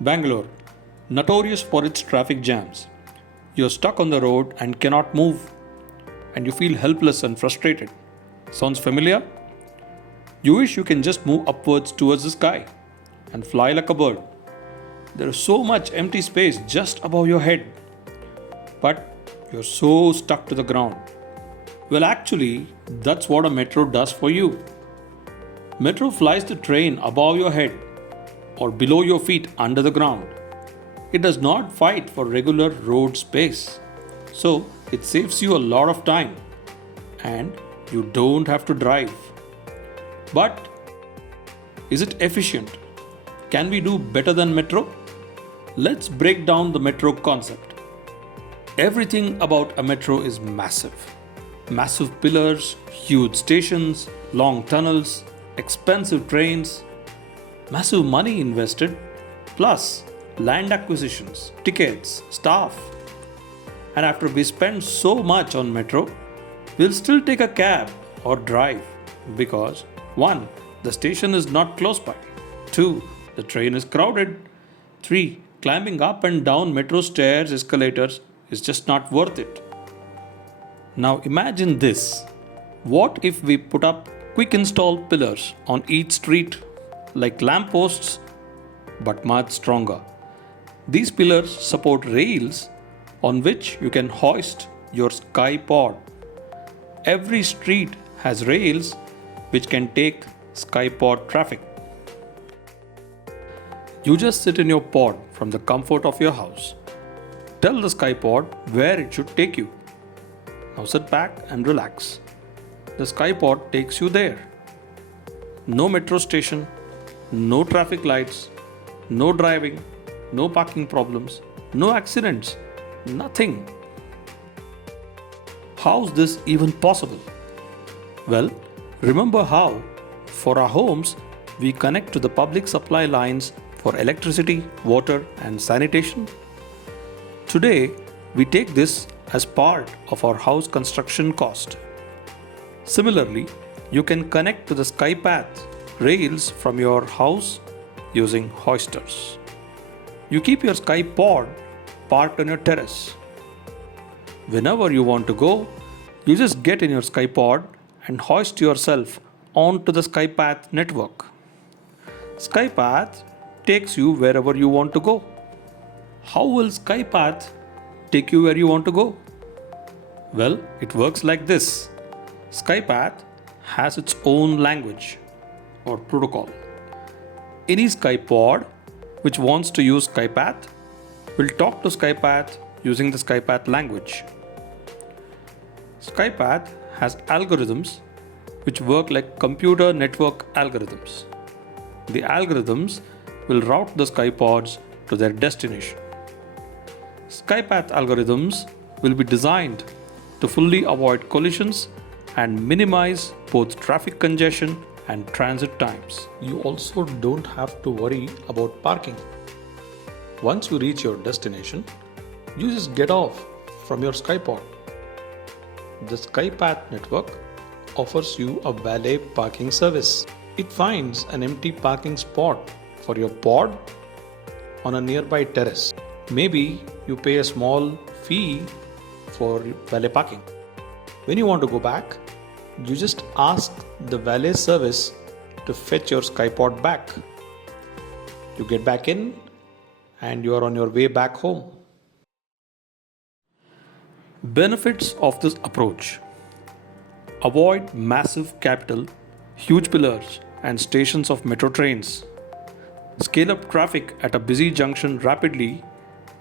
Bangalore, notorious for its traffic jams. You're stuck on the road and cannot move, and you feel helpless and frustrated. Sounds familiar? You wish you can just move upwards towards the sky and fly like a bird. There is so much empty space just above your head, but you're so stuck to the ground. Well, actually, that's what a metro does for you. Metro flies the train above your head or below your feet under the ground. It does not fight for regular road space. So, it saves you a lot of time and you don't have to drive. But is it efficient? Can we do better than metro? Let's break down the metro concept. Everything about a metro is massive. Massive pillars, huge stations, long tunnels, expensive trains, massive money invested, plus land acquisitions, tickets, staff. And after we spend so much on metro, we'll still take a cab or drive because 1. The station is not close by. 2. The train is crowded. 3. Climbing up and down metro stairs, escalators is just not worth it. Now imagine this. What if we put up quick install pillars on each street like lampposts but much stronger? These pillars support rails on which you can hoist your Skypod. Every street has rails which can take Skypod traffic. You just sit in your pod from the comfort of your house. Tell the Skypod where it should take you. Now sit back and relax. The Skypod takes you there. No metro station, no traffic lights, no driving, no parking problems, no accidents, nothing. How's this even possible? Well, remember how, for our homes, we connect to the public supply lines for electricity, water, and sanitation? Today, we take this as part of our house construction cost. Similarly, you can connect to the Skypath rails from your house using hoisters. You keep your Skypod parked on your terrace. Whenever you want to go, you just get in your Skypod and hoist yourself onto the Skypath network. Skypath takes you wherever you want to go. How will Skypath take you where you want to go? Well, it works like this. Skypath has its own language or protocol. Any Skypod which wants to use Skypath will talk to Skypath using the Skypath language. Skypath has algorithms which work like computer network algorithms. The algorithms will route the Skypods to their destination. Skypath algorithms will be designed to fully avoid collisions and minimize both traffic congestion and transit times. You also don't have to worry about parking. Once you reach your destination, you just get off from your Skypod. The Skypath network offers you a valet parking service. It finds an empty parking spot for your pod on a nearby terrace. Maybe you pay a small fee for valet parking. When you want to go back, you just ask the valet service to fetch your Skypod back. You get back in and you are on your way back home. Benefits of this approach: avoid massive capital, huge pillars, and stations of metro trains. Scale up traffic at a busy junction rapidly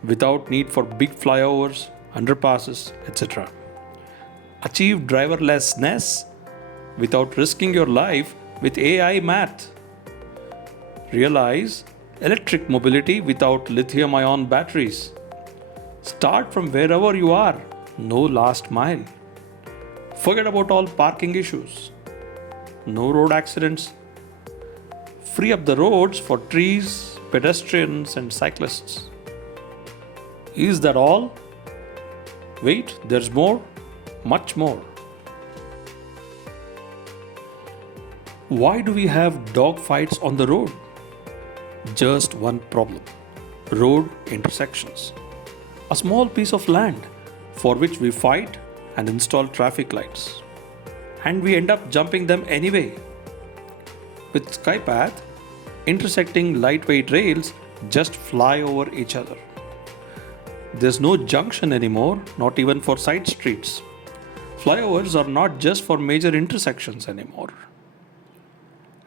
without need for big flyovers, underpasses, etc. Achieve driverlessness without risking your life with AI math. Realize electric mobility without lithium-ion batteries. Start from wherever you are, no last mile. Forget about all parking issues. No road accidents. Free up the roads for trees, pedestrians, and cyclists. Is that all? Wait, there's more, much more. Why do we have dog fights on the road? Just one problem. road intersections. A small piece of land for which we fight and install traffic lights. And we end up jumping them anyway. With Skypath, intersecting lightweight rails just fly over each other. There's no junction anymore, not even for side streets. Flyovers are not just for major intersections anymore.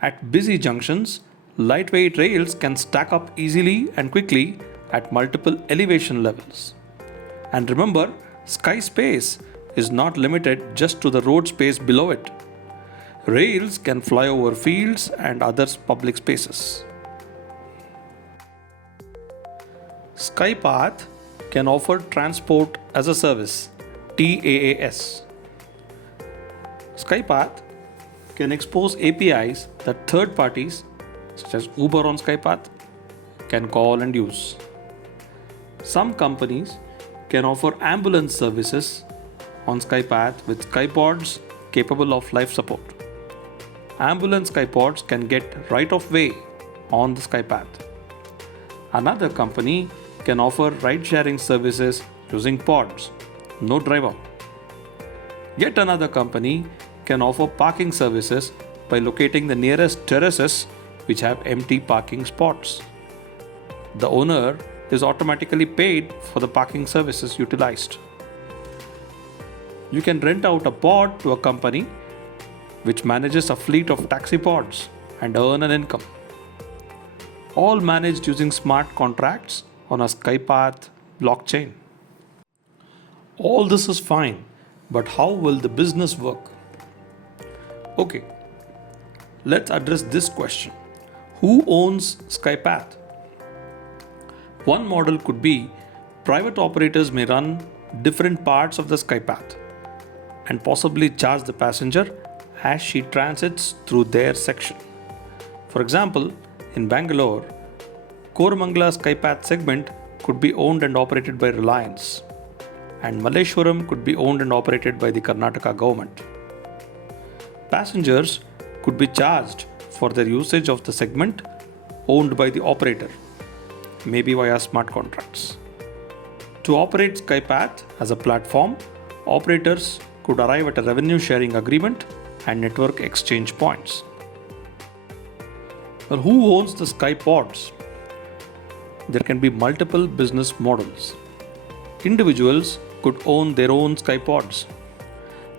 At busy junctions, lightweight rails can stack up easily and quickly at multiple elevation levels. And remember, sky space is not limited just to the road space below it. Rails can fly over fields and other public spaces. Skypath can offer transport as a service, TaaS. Skypath can expose APIs that third parties, such as Uber on Skypath, can call and use. Some companies can offer ambulance services on Skypath with Skypods capable of life support. Ambulance Skypods can get right of way on the Skypath. Another company can offer ride-sharing services using pods, no driver. Yet another company can offer parking services by locating the nearest terraces which have empty parking spots. The owner is automatically paid for the parking services utilized. You can rent out a pod to a company which manages a fleet of taxi pods and earn an income. All managed using smart contracts on a Skypath blockchain. All this is fine, but how will the business work? Okay, let's address this question. Who owns Skypath? One model could be private operators may run different parts of the Skypath and possibly charge the passenger as she transits through their section. For example, in Bangalore, Koramangala Skypath segment could be owned and operated by Reliance, and Malleshwaram could be owned and operated by the Karnataka government. Passengers could be charged for their usage of the segment owned by the operator, maybe via smart contracts. To operate Skypath as a platform, operators could arrive at a revenue sharing agreement and network exchange points. Well, who owns the Skypods? There can be multiple business models. Individuals could own their own Skypods.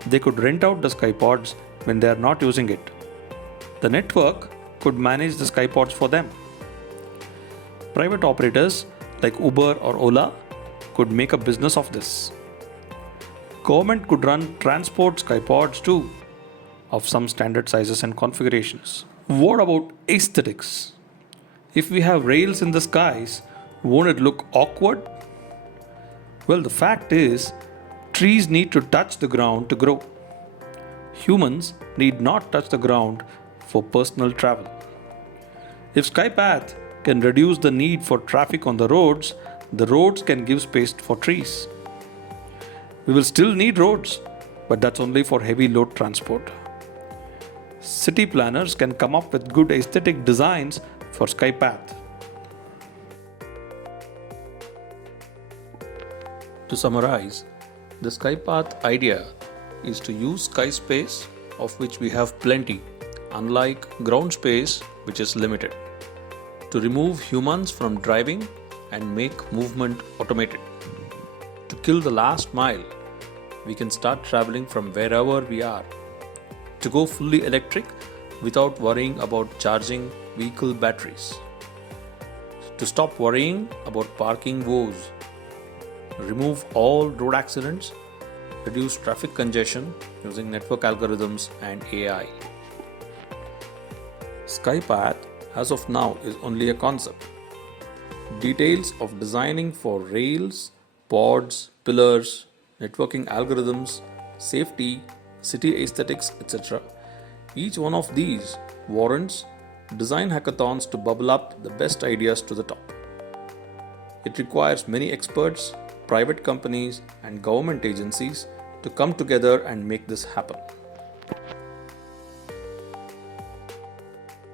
They could rent out the Skypods when they are not using it. The network could manage the Skypods for them. Private operators like Uber or Ola could make a business of this. Government could run transport Skypods too, of some standard sizes and configurations. What about aesthetics? If we have rails in the skies, won't it look awkward? Well, the fact is, trees need to touch the ground to grow. Humans need not touch the ground for personal travel. If Skypath can reduce the need for traffic on the roads can give space for trees. We will still need roads, but that's only for heavy load transport. City planners can come up with good aesthetic designs for Skypath. To summarize, the Skypath idea is to use sky space, of which we have plenty, unlike ground space, which is limited, to remove humans from driving and make movement automated. To kill the last mile, we can start traveling from wherever we are. To go fully electric without worrying about charging vehicle batteries. To stop worrying about parking woes. Remove all road accidents. Reduce traffic congestion using network algorithms and AI. Skypath, as of now, is only a concept. Details of designing for rails, pods, pillars, networking algorithms, safety, city aesthetics, etc. Each one of these warrants design hackathons to bubble up the best ideas to the top. It requires many experts, private companies, and government agencies to come together and make this happen.